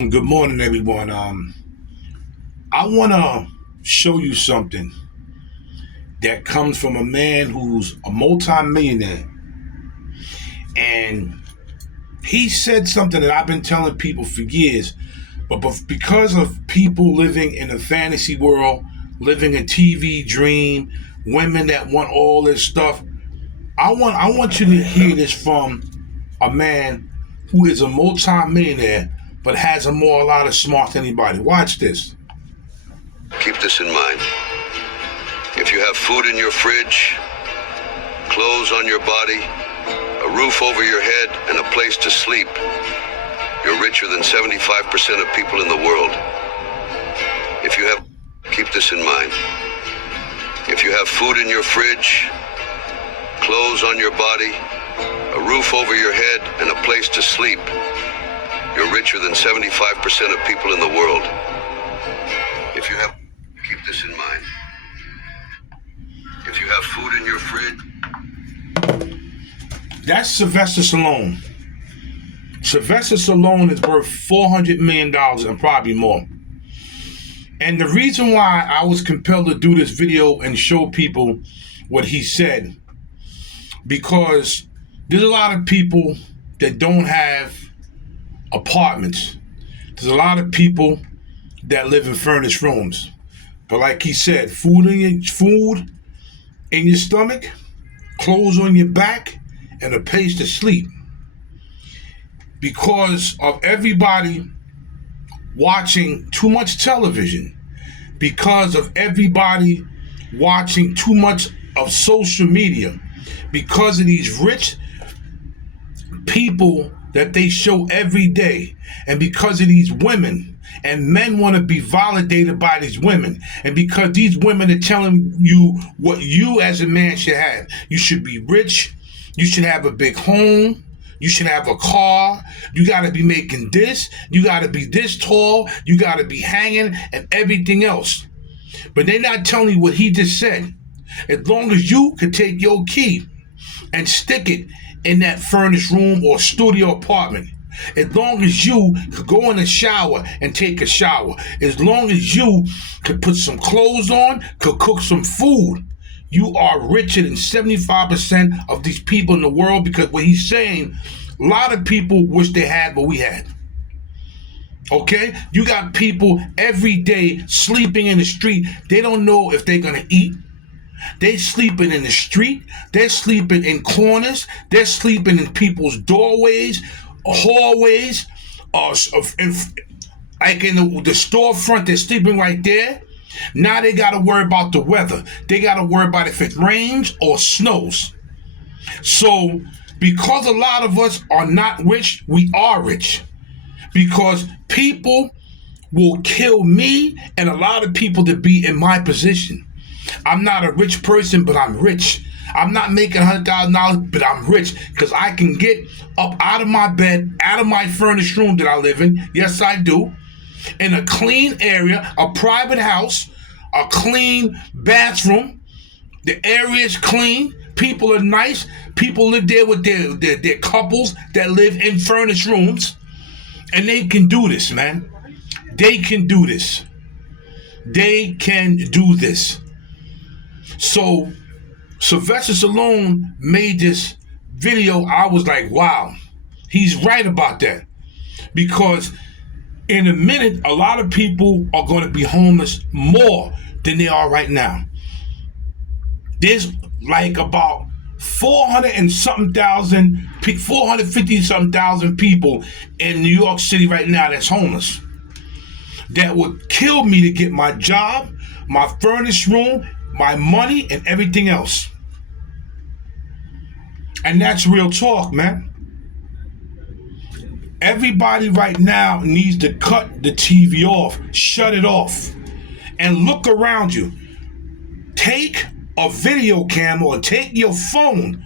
Good morning, everyone. I want to show you something that comes from a man who's a multimillionaire, and he said something that I've been telling people for years, but because of people living in a fantasy world, living a TV dream, women that want all this stuff, I want you to hear this from a man who is a multimillionaire but has a lot of smarts than anybody. Watch this. Keep this in mind. If you have food in your fridge, clothes on your body, a roof over your head, and a place to sleep, you're richer than 75% of people in the world. Keep this in mind. If you have food in your fridge, clothes on your body, a roof over your head, and a place to sleep, you're richer than 75% of people in the world. Keep this in mind. If you have food in your fridge. That's Sylvester Stallone. Sylvester Stallone is worth $400 million and probably more. And the reason why I was compelled to do this video and show people what he said, because there's a lot of people that don't have apartments. There's a lot of people that live in furnished rooms. But like he said, food in your stomach, clothes on your back, and a place to sleep. Because of everybody watching too much television, because of everybody watching too much of social media, because of these rich people that they show every day, and because of these women, and men want to be validated by these women, and because these women are telling you what you as a man should have. You should be rich, you should have a big home, you should have a car, you got to be making this, you got to be this tall, you got to be hanging, and everything else. But they're not telling you what he just said. As long as you could take your key and stick it in that furnished room or studio apartment, as long as you could go in the shower and take a shower, as long as you could put some clothes on, could cook some food, you are richer than 75% of these people in the world. Because what he's saying, a lot of people wish they had what we had. Okay? You got people every day sleeping in the street. They don't know if they're going to eat. They're sleeping in the street. They're sleeping in corners. They're sleeping in people's doorways, hallways, like in the storefront. They're sleeping right there. Now they got to worry about the weather. They got to worry about if it rains or snows. So, because a lot of us are not rich, we are rich. Because people will kill me and a lot of people to be in my position. I'm not a rich person, but I'm rich. I'm not making $100,000, but I'm rich because I can get up out of my bed, out of my furnished room that I live in. Yes, I do. In a clean area, a private house, a clean bathroom. The area is clean. People are nice. People live there with their couples that live in furnished rooms. And they can do this, man. They can do this. They can do this. So, Sylvester Stallone made this video. I was like, wow, he's right about that. Because in a minute, a lot of people are going to be homeless more than they are right now. There's like about 450 something thousand people in New York City right now that's homeless. That would kill me to get my job, my furnished room, my money, and everything else. And that's real talk, man. Everybody right now needs to cut the TV off, shut it off, and look around you. Take a video camera or take your phone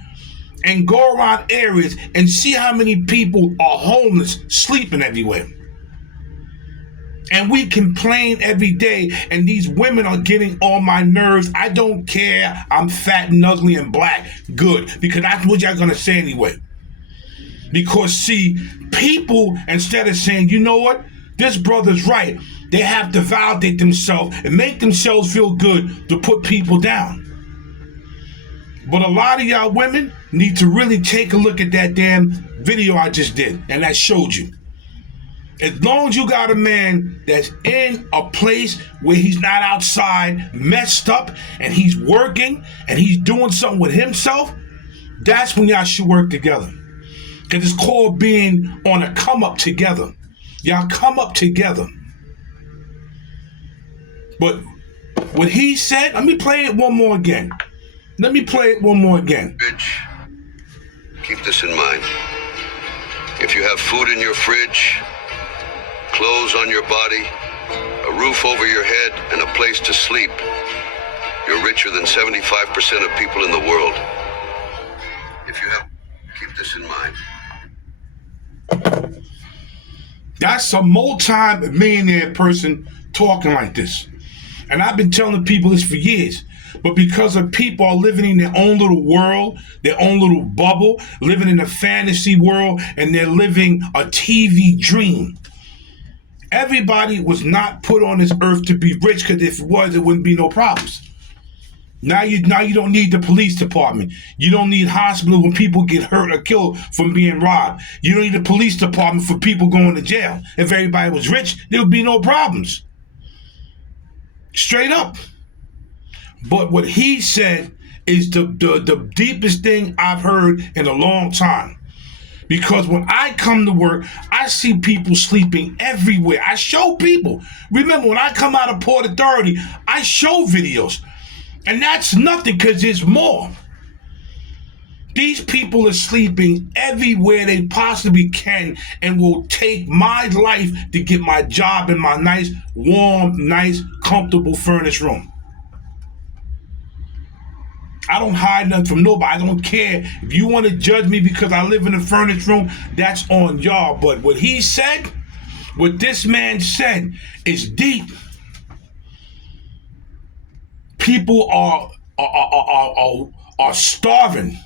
and go around areas and see how many people are homeless, sleeping everywhere. And we complain every day, and these women are getting on my nerves. I don't care. I'm fat and ugly and black. Good, because that's what y'all gonna say anyway. Because see, people, instead of saying, you know what? This brother's right. They have to validate themselves and make themselves feel good to put people down. But a lot of y'all women need to really take a look at that damn video I just did and that showed you. As long as you got a man that's in a place where he's not outside messed up and he's working and he's doing something with himself, that's when y'all should work together. Because it's called being on a come up together. Y'all come up together. But what he said, let me play it one more again. Keep this in mind. If you have food in your fridge, clothes on your body, a roof over your head, and a place to sleep, you're richer than 75% of people in the world. Keep this in mind. That's a multi-millionaire person talking like this. And I've been telling people this for years. But because of people are living in their own little world, their own little bubble, living in a fantasy world, and they're living a TV dream. Everybody was not put on this earth to be rich, because if it was, it wouldn't be no problems. Now you don't need the police department. You don't need hospital when people get hurt or killed from being robbed. You don't need the police department for people going to jail. If everybody was rich, there would be no problems. Straight up. But what he said is the deepest thing I've heard in a long time. Because when I come to work, I see people sleeping everywhere. I show people. Remember, when I come out of Port Authority, I show videos. And that's nothing, because there's more. These people are sleeping everywhere they possibly can and will take my life to get my job in my nice, warm, nice, comfortable furnished room. I don't hide nothing from nobody. I don't care. If you want to judge me because I live in a furnished room, that's on y'all. But what he said, what this man said, is deep. People are starving,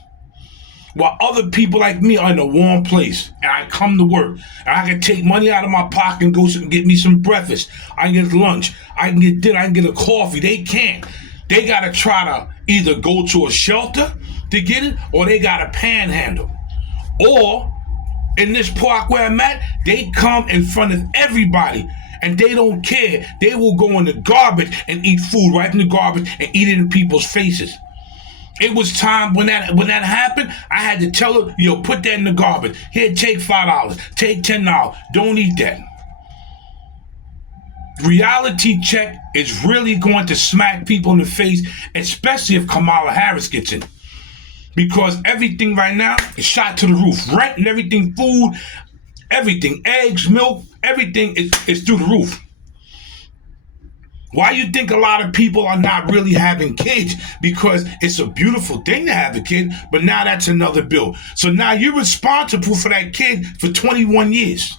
while other people like me are in a warm place. And I come to work, and I can take money out of my pocket and go get me some breakfast. I can get lunch. I can get dinner. I can get a coffee. They can't. They got to try to either go to a shelter to get it, or they got to panhandle. Or, in this park where I'm at, they come in front of everybody, and they don't care. They will go in the garbage and eat food right in the garbage and eat it in people's faces. It was time when that happened, I had to tell her, yo, put that in the garbage. Here, take $5, take $10. Don't eat that. Reality check is really going to smack people in the face, especially if Kamala Harris gets in. Because everything right now is shot to the roof. Rent and everything, food, everything, eggs, milk, everything is through the roof. Why you think a lot of people are not really having kids? Because it's a beautiful thing to have a kid, but now that's another bill. So now you're responsible for that kid for 21 years.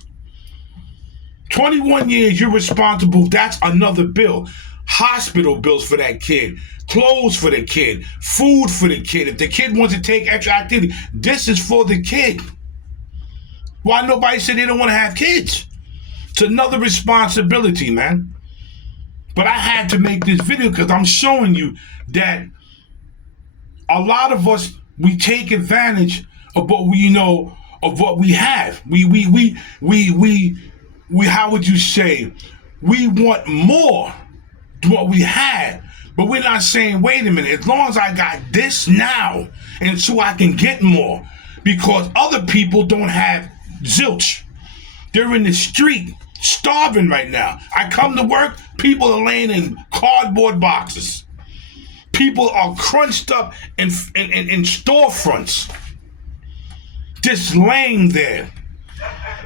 21 years you're responsible. That's another bill. Hospital bills for that kid, clothes for the kid, food for the kid. If the kid wants to take extra activity, this is for the kid. Why nobody said they don't want to have kids? It's another responsibility, man. But I had to make this video because I'm showing you that a lot of us, we take advantage of what we know, of what we have. We how would you say? We want more than what we had, but we're not saying, wait a minute, as long as I got this now, and so I can get more, because other people don't have zilch. They're in the street, starving right now. I come to work, people are laying in cardboard boxes. People are crunched up in storefronts, just laying there.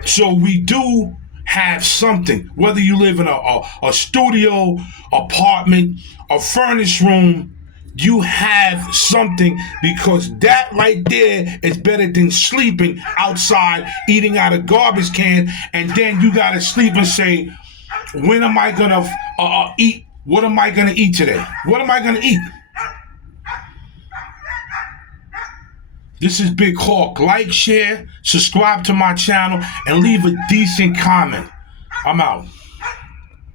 So we do have something, whether you live in a studio, apartment, a furnished room, you have something, because that right there is better than sleeping outside, eating out of garbage can, and then you gotta sleep and say, when am I gonna eat? What am I gonna eat today? What am I gonna eat? This is Big Hawk. Like, share, subscribe to my channel, and leave a decent comment. I'm out.